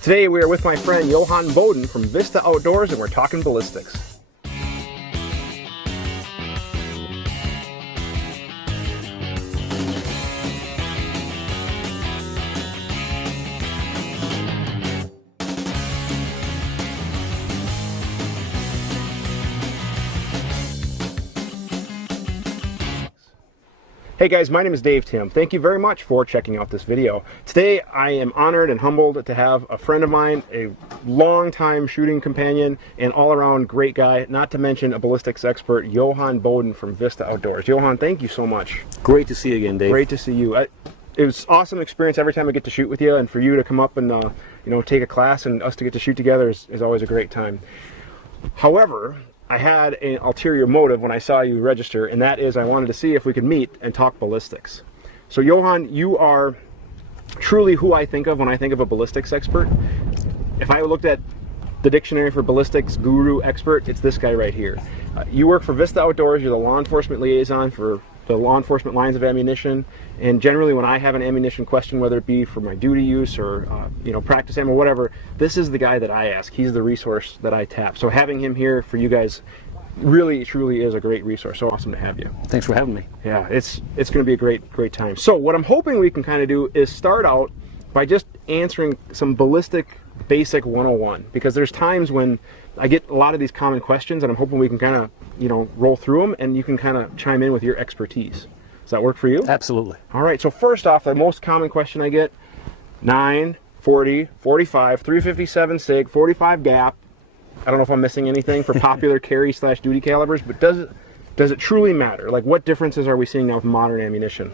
Today we are with my friend Johann Boden from Vista Outdoors and we're talking ballistics. Hey guys, my name is Dave Tim. Thank you very much for checking out this video. Today I am honored and humbled to have a friend of mine, a long-time shooting companion, and all-around great guy, not to mention a ballistics expert, Johann Boden from Vista Outdoors. Johann, thank you so much. Great to see you again, Dave. Great to see you. It was an awesome experience every time I get to shoot with you, and for you to come up and take a class and us to get to shoot together is always a great time. However, I had an ulterior motive when I saw you register, and that is I wanted to see if we could meet and talk ballistics. So Johann, you are truly who I think of when I think of a ballistics expert. If I looked at the dictionary for ballistics guru expert, it's this guy right here. You work for Vista Outdoors, you're the law enforcement liaison for the law enforcement lines of ammunition, and generally when I have an ammunition question, whether it be for my duty use or practice ammo or whatever, this is the guy that I ask. He's the resource that I tap. So having him here for you guys really truly is a great resource. So awesome to have you. Thanks for having me. Yeah, it's going to be a great time. So what I'm hoping we can kind of do is start out by just answering some ballistic basic 101, because there's times when I get a lot of these common questions and I'm hoping we can kind of roll through them and you can kind of chime in with your expertise. Does that work for you? Absolutely. All right, so first off, the most common question I get, 9, 40, 45, 357 SIG, 45 gap. I don't know if I'm missing anything for popular carry / duty calibers, but does it truly matter? Like, what differences are we seeing now with modern ammunition?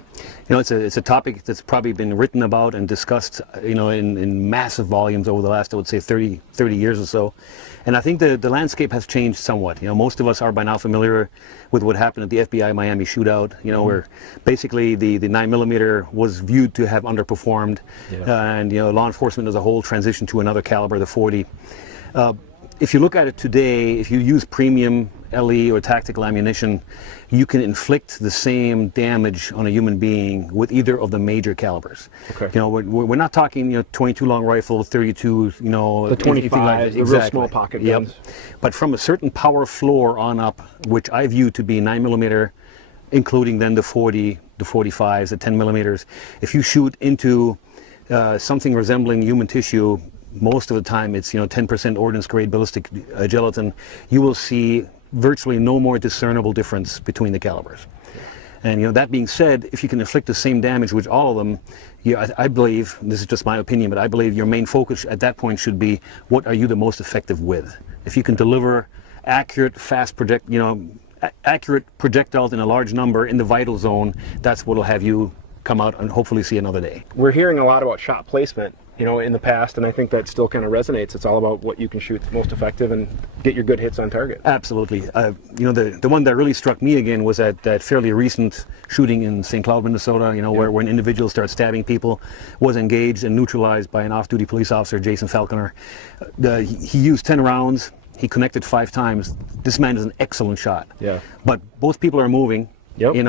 It's a topic that's probably been written about and discussed, in massive volumes over the last, I would say, 30 years or so. And I think the landscape has changed somewhat. Most of us are by now familiar with what happened at the FBI Miami shootout, where basically the 9mm was viewed to have underperformed, and law enforcement as a whole transitioned to another caliber, the 40. If you look at it today, if you use premium LE or tactical ammunition, you can inflict the same damage on a human being with either of the major calibers. Okay. We're not talking 22 long rifle, 32, the 25, the real small pocket guns. Yep. But from a certain power floor on up, which I view to be 9mm, including then the 40, the 45s, the 10mm, if you shoot into something resembling human tissue, most of the time it's 10% ordnance grade ballistic gelatin, you will see virtually no more discernible difference between the calibers. And that being said, if you can inflict the same damage with all of them, I believe, this is just my opinion, but I believe your main focus at that point should be, what are you the most effective with? If you can deliver accurate, accurate projectiles in a large number in the vital zone, that's what will have you come out and hopefully see another day. We're hearing a lot about shot placement in the past, and I think that still kind of resonates. It's all about what you can shoot the most effective and get your good hits on target. Absolutely. The one that really struck me again was that fairly recent shooting in St. Cloud, Minnesota, where an individual started stabbing people, was engaged and neutralized by an off-duty police officer, Jason Falconer. He used 10 rounds. He connected 5 times. This man is an excellent shot. Yeah. But both people are moving. Yep. In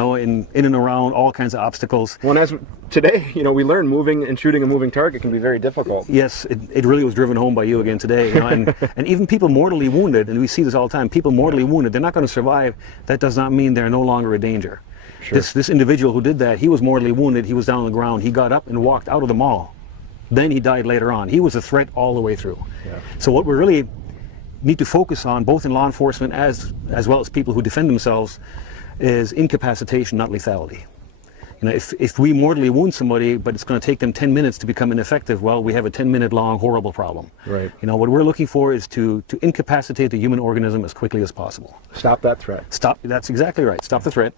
and around all kinds of obstacles. Well, and as today, we learn moving and shooting a moving target can be very difficult. Yes, it really was driven home by you again today. And even people mortally wounded, and we see this all the time, people mortally wounded, they're not going to survive. That does not mean they're no longer a danger. Sure. This individual who did that, he was mortally wounded, he was down on the ground, he got up and walked out of the mall. Then he died later on. He was a threat all the way through. Yeah. So what we really need to focus on, both in law enforcement as well as people who defend themselves, is incapacitation, not lethality. If we mortally wound somebody, but it's going to take them 10 minutes to become ineffective, well, we have a 10-minute long horrible problem. Right. What we're looking for is to incapacitate the human organism as quickly as possible. Stop that threat. That's exactly right. Stop the threat.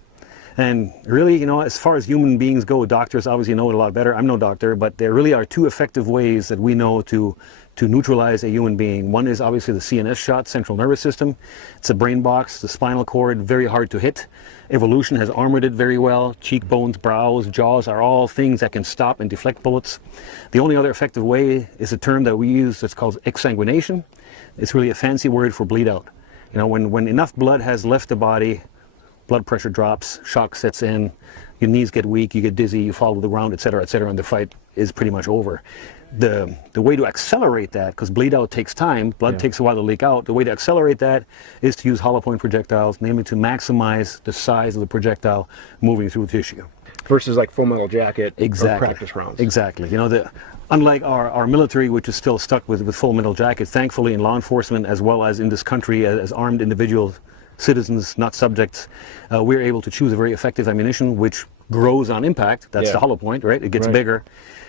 And really, as far as human beings go, doctors obviously know it a lot better. I'm no doctor, but there really are 2 effective ways that we know to neutralize a human being. One is obviously the CNS shot, central nervous system. It's a brain box, the spinal cord, very hard to hit. Evolution has armored it very well. Cheekbones, brows, jaws are all things that can stop and deflect bullets. The only other effective way is a term that we use that's called exsanguination. It's really a fancy word for bleed out. When enough blood has left the body blood pressure drops, shock sets in, your knees get weak, you get dizzy, you fall to the ground, etc., and the fight is pretty much over. The way to accelerate that, because bleed out takes time, blood takes a while to leak out, the way to accelerate that is to use hollow point projectiles, namely to maximize the size of the projectile moving through tissue. Versus like Full Metal Jacket Exactly. or practice rounds. Exactly. You know, unlike our military, which is still stuck with Full Metal Jacket, thankfully in law enforcement as well as in this country as armed individuals, citizens, not subjects, we're able to choose a very effective ammunition which grows on impact. That's the hollow point, right? It gets bigger.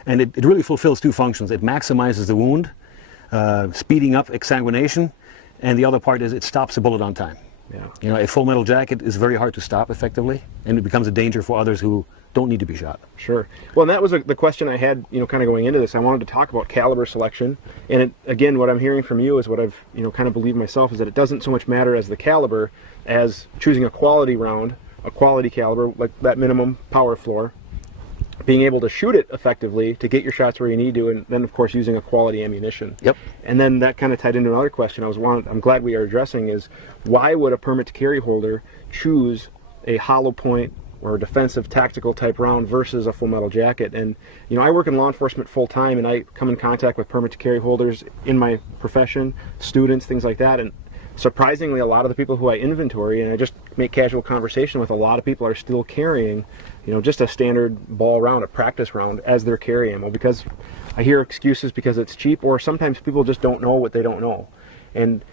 And it really fulfills two functions. It maximizes the wound, speeding up exsanguination, and the other part is it stops the bullet on time. Yeah. You know, a Full Metal Jacket is very hard to stop effectively, and it becomes a danger for others who don't need to be shot. Sure. Well, and that was the question I had, you know, kind of going into this. I wanted to talk about caliber selection, and again, what I'm hearing from you is what I've, you know, kind of believed myself, is that it doesn't so much matter as the caliber as choosing a quality round, a quality caliber, like that minimum power floor, being able to shoot it effectively to get your shots where you need to, and then of course using a quality ammunition. Yep. And then that kind of tied into another question I'm glad we are addressing, is why would a permit to carry holder choose a hollow point or a defensive tactical type round versus a Full Metal Jacket? And you know, I work in law enforcement full time, and I come in contact with permit to carry holders in my profession, students, things like that, and surprisingly a lot of the people who I inventory and I just make casual conversation with, a lot of people are still carrying, you know, just a standard ball round, a practice round as their carry ammo, because I hear excuses because it's cheap, or sometimes people just don't know what they don't know. And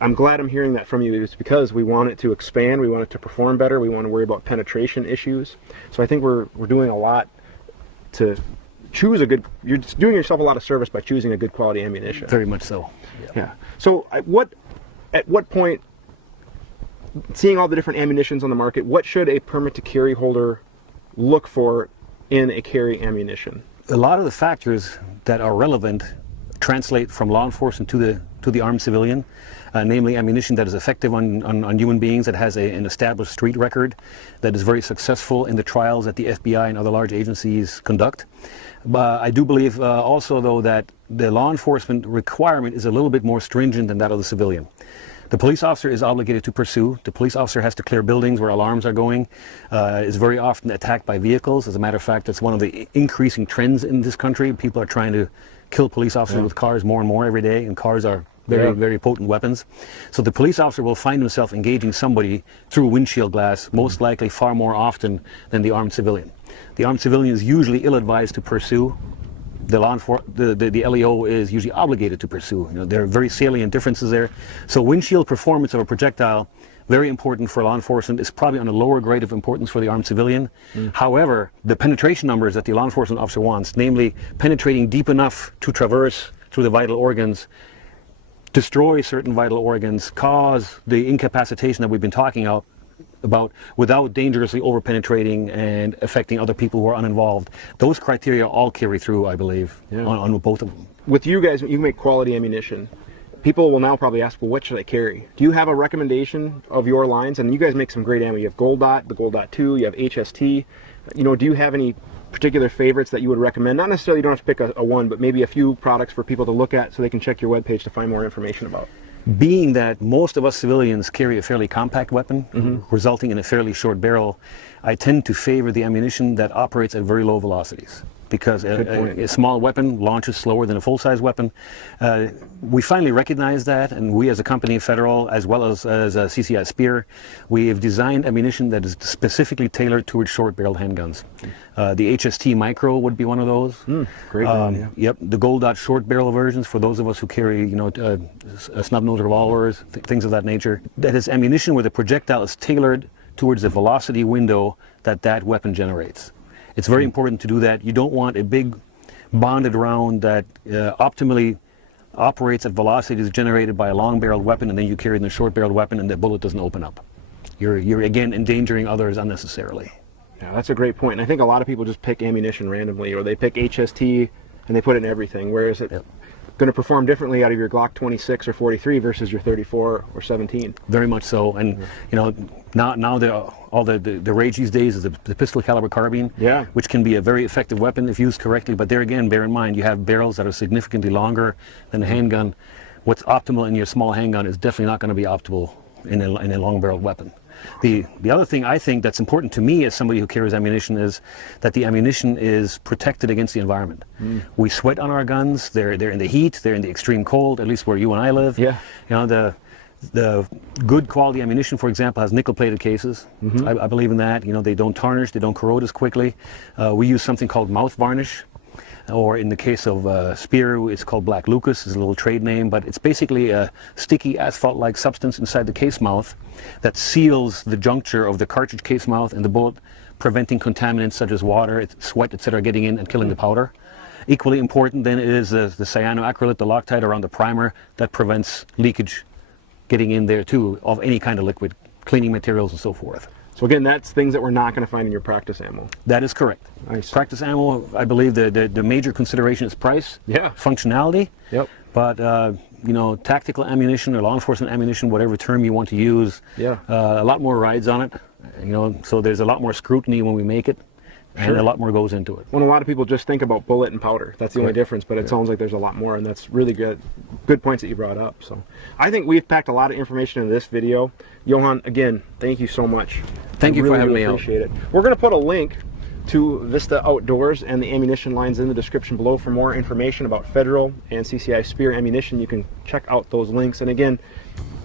I'm glad I'm hearing that from you. It's because we want it to expand, we want it to perform better, we want to worry about penetration issues. So I think we're doing a lot to choose a good, you're just doing yourself a lot of service by choosing a good quality ammunition. Very much so. Yeah. So at what point, seeing all the different ammunitions on the market, what should a permit to carry holder look for in a carry ammunition? A lot of the factors that are relevant translate from law enforcement to the armed civilian, namely ammunition that is effective on human beings, that has an established street record, that is very successful in the trials that the FBI and other large agencies conduct. But I do believe also, though, that the law enforcement requirement is a little bit more stringent than that of the civilian. The police officer is obligated to pursue. The police officer has to clear buildings where alarms are going, is very often attacked by vehicles. As a matter of fact, that's one of the increasing trends in this country. People are trying to kill police officers with cars more and more every day, and cars are very potent weapons. So the police officer will find himself engaging somebody through windshield glass, most likely far more often than the armed civilian. The armed civilian is usually ill-advised to pursue. The LEO is usually obligated to pursue. You know, there are very salient differences there. So windshield performance of a projectile, very important for law enforcement, is probably on a lower grade of importance for the armed civilian. However, the penetration numbers that the law enforcement officer wants, namely penetrating deep enough to traverse through the vital organs, destroy certain vital organs, cause the incapacitation that we've been talking about without dangerously over-penetrating and affecting other people who are uninvolved. Those criteria all carry through, I believe, on both of them. With you guys, you make quality ammunition. People will now probably ask, well, what should I carry? Do you have a recommendation of your lines? And you guys make some great ammo. You have Gold Dot, the Gold Dot 2, you have HST. You know, do you have any particular favorites that you would recommend? Not necessarily, you don't have to pick a one, but maybe a few products for people to look at so they can check your webpage to find more information about. Being that most of us civilians carry a fairly compact weapon, resulting in a fairly short barrel, I tend to favor the ammunition that operates at very low velocities, because a small weapon launches slower than a full-size weapon. We finally recognize that, and we as a company, Federal, as well as CCI Speer, we have designed ammunition that is specifically tailored towards short-barreled handguns. The HST Micro would be one of those. Great brand, Yep, the Gold Dot short barrel versions for those of us who carry, you know, snub-nosed revolvers, things of that nature. That is ammunition where the projectile is tailored towards the velocity window that weapon generates. It's very important to do that. You don't want a big bonded round that optimally operates at velocities generated by a long-barreled weapon, and then you carry in a short-barreled weapon and the bullet doesn't open up. You're again endangering others unnecessarily. Yeah, that's a great point. And I think a lot of people just pick ammunition randomly, or they pick HST and they put it in everything, whereas it's going to perform differently out of your Glock 26 or 43 versus your 34 or 17. Very much so. And you know, now the rage these days is the pistol caliber carbine, which can be a very effective weapon if used correctly. But there again, bear in mind, you have barrels that are significantly longer than a handgun. What's optimal in your small handgun is definitely not going to be optimal in a long-barreled weapon. The other thing I think that's important to me as somebody who carries ammunition is that the ammunition is protected against the environment. We sweat on our guns. They're in the heat. They're in the extreme cold. At least where you and I live. Yeah. You know, the good quality ammunition, for example, has nickel-plated cases. I believe in that. You know, they don't tarnish. They don't corrode as quickly. We use something called mouth varnish. Or in the case of Speer, it's called Black Lucas, is a little trade name, but it's basically a sticky asphalt-like substance inside the case mouth that seals the juncture of the cartridge case mouth and the bullet, preventing contaminants such as water, sweat, etc. getting in and killing the powder. Equally important then is the cyanoacrylate, the Loctite around the primer that prevents leakage getting in there too of any kind of liquid, cleaning materials and so forth. So again, that's things that we're not going to find in your practice ammo. That is correct. Nice. Practice ammo, I believe the major consideration is price, functionality. Yep. But you know, tactical ammunition or law enforcement ammunition, whatever term you want to use, a lot more rides on it. You know, so there's a lot more scrutiny when we make it, and a lot more goes into it. Well, a lot of people just think about bullet and powder. That's the only difference, but it sounds like there's a lot more, and that's really good points that you brought up. So I think we've packed a lot of information into this video. Johann, again, thank you so much. Thank you for having me out. Appreciate it. We're going to put a link to Vista Outdoors and the ammunition lines in the description below for more information about Federal and CCI Speer ammunition. You can check out those links. And again,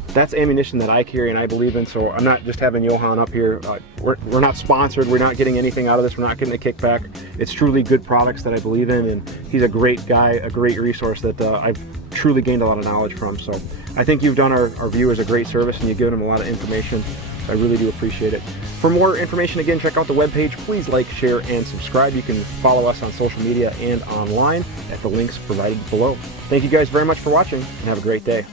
that's ammunition that I carry and I believe in, so I'm not just having Johann up here. We're not sponsored. We're not getting anything out of this. We're not getting a kickback. It's truly good products that I believe in, and he's a great guy, a great resource that I've truly gained a lot of knowledge from. So I think you've done our viewers a great service, and you've given them a lot of information. I really do appreciate it. For more information, again, check out the webpage. Please like, share, and subscribe. You can follow us on social media and online at the links provided below. Thank you guys very much for watching, and have a great day.